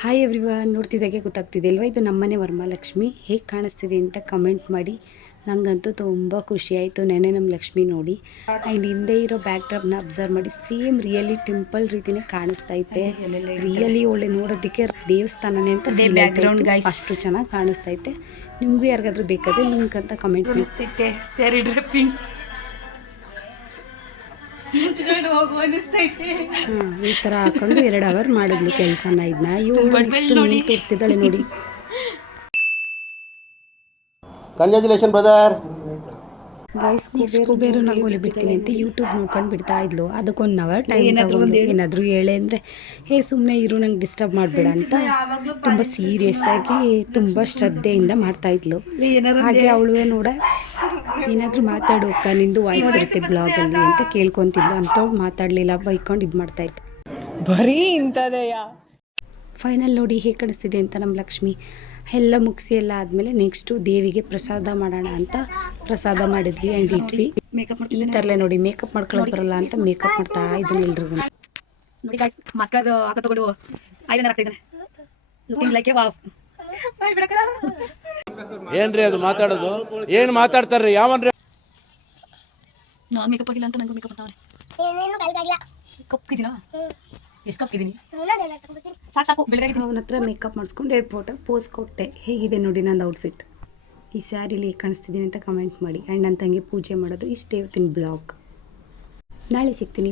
Hi everyone, ನೋಡ್ತಿದ್ದಾಗೆ ಗೊತ್ತಾಗ್ತಿದೆ ಅಲ್ವಾ, ಇದು ನಮ್ಮನೆ ವರಮಹಾಲಕ್ಷ್ಮಿ. ಹೇಗೆ ಕಾಣಿಸ್ತಿದೆ ಅಂತ ಕಮೆಂಟ್ ಮಾಡಿ. ನನಗಂತೂ ತುಂಬ ಖುಷಿ ಆಯಿತು ನೆನೆ ನಮ್ಮ ಲಕ್ಷ್ಮಿ ನೋಡಿ. ಆ್ಯಂಡ್ ಹಿಂದೆ ಇರೋ ಬ್ಯಾಕ್ ಡ್ರಾಪ್ನ ಅಬ್ಸರ್ವ್ ಮಾಡಿ, ಸೇಮ್ ರಿಯಲಿ ಟೆಂಪಲ್ ರೀತಿನೇ ಕಾಣಿಸ್ತೈತೆ. ರಿಯಲಿ ಒಳ್ಳೆ ನೋಡೋದಕ್ಕೆ ದೇವಸ್ಥಾನನೇ ಅಂತ ಫೀಲ್ ಆಯ್ತು. ಅಷ್ಟು ಚೆನ್ನಾಗಿ ಕಾಣಿಸ್ತೈತೆ. ನಿಮಗೂ ಯಾರಿಗಾದ್ರೂ ಬೇಕಾದರೆ ಲಿಂಕ್ ಅಂತ ಕಮೆಂಟ್ ಮಾಡಿಸ್ತೈತೆ. ಸ್ಯಾರಿ ಡ್ರೆಪ್ಪಿಂಗ್ ಈ ಥರ ಹಾಕೊಂಡು 2 ಅವರ್ ಮಾಡಿದ್ಲು ಕೆಲಸನ. ಇದನ್ನ ಇವಳು ನೆಕ್ಸ್ಟ್ ಮೇಲೆ ತೋರಿಸ್ತಿದ್ದಾಳೆ ನೋಡಿ. Congratulation brother. ಗೈಸ್, ಕುಬೇರು ರಂಗೋಲಿ ಬಿಡ್ತೀನಿ ಅಂತ ಯೂಟ್ಯೂಬ್ ನೋಡ್ಕೊಂಡು ಬಿಡ್ತಾ ಇದ್ಲು. ಅದಕ್ಕೆ 1 ಅವರ್ ಟೈಮ್ ತಗೊಂಡು ಏನಾದರೂ ಹೇಳೆ ಅಂದರೆ ಸುಮ್ಮನೆ ಇರು, ನಂಗೆ ಡಿಸ್ಟರ್ಬ್ ಮಾಡಬೇಡ ಅಂತ ತುಂಬ ಸೀರಿಯಸ್ ಆಗಿ ತುಂಬ ಶ್ರದ್ಧೆಯಿಂದ ಮಾಡ್ತಾಯಿದ್ಲು. ಹಾಗೆ ಅವಳು ನೋಡ ಏನಾದರೂ ಮಾತಾಡು ಅಕ್ಕ, ನಿಂದು ವಾಯ್ಸ್ ಬರುತ್ತೆ ಬ್ಲಾಗಲ್ಲಿ ಅಂತ ಕೇಳ್ಕೊತಿದ್ಲು. ಅಂಥವ್ಳು ಮಾತಾಡಲಿಲ್ಲ, ಬೈಕೊಂಡು ಇದು ಮಾಡ್ತಾಯಿತ್ತು. ಬರೀ ಇಂಥದೆಯ. ಫೈನಲ್ ನೋಡಿ ಹೇಗೆ ಕಾಣಿಸ್ತಿದೆ ಅಂತ ನಮ್ಮ ಲಕ್ಷ್ಮಿ. ಎಲ್ಲ ಮುಗಿಸಿ ಎಲ್ಲ ಆದಮೇಲೆ ನೆಕ್ಸ್ಟು ದೇವಿಗೆ ಪ್ರಸಾದ ಮಾಡೋಣ ಅಂತ ಪ್ರಸಾದ ಮಾಡಿದ್ವಿ ಆ್ಯಂಡ್ ಇಟ್ವಿ. ಈ ಥರಲೇ ನೋಡಿ ಮೇಕಪ್ ಮಾಡ್ಕೊಳ್ಳೋಕೆ ಬರಲ್ಲ ಅಂತ ಮೇಕಪ್ ಮಾಡ್ತಾ ಇದ್ದೀನಿ ಎಲ್ರಿಗೂ. ನೋಡಿ ಗಾಯ್ಸ್, ಮಾಸ್ಕ್ ಹಾಕ ತಗೊಂಡು ಐಲೈನರ್ ಹಾಕ್ತಿದ್ದಾನೆ. Looking like a wow. ಏನ್ರಿ ಅದು ಮಾತಾಡೋದು? ಏನು ಮಾತಾಡ್ತಾರ್ರಿ? ಯಾವನ್ರಿ? ನಾನು ಮೇಕಪ್ ಆಗಿಲ್ಲ ಅಂತ ನಂಗೂ ಮೇಕಪ್ ಮಾಡ್ತಾವ್ರೆ. ಕಪ್ಪಿದ್ದೀನಾ? ಎಷ್ಟು ಕಪ್ಪಿದ್ದೀನಿ? ಸಾಕು ಬೆಳಗ್ಗೆ ಅವನ ಹತ್ರ ಮೇಕಪ್ ಮಾಡಿಸ್ಕೊಂಡು 2 ಫೋಟೋ ಪೋಸ್ ಕೊಟ್ಟೆ. ಹೇಗಿದೆ ನೋಡಿ ನಂದು ಔಟ್ಫಿಟ್. ಈ ಸ್ಯಾರಿಲಿ ಹೇಗೆ ಕಾಣಿಸ್ತಿದ್ದೀನಿ ಅಂತ ಕಮೆಂಟ್ ಮಾಡಿ. ಆ್ಯಂಡ್ ನನ್ನ ತಂಗಿ ಪೂಜೆ ಮಾಡೋದು ಇಷ್ಟೇ ಇವತ್ತಿನ ಬ್ಲಾಗ್. ನಾಳೆ ಸಿಗ್ತೀನಿ.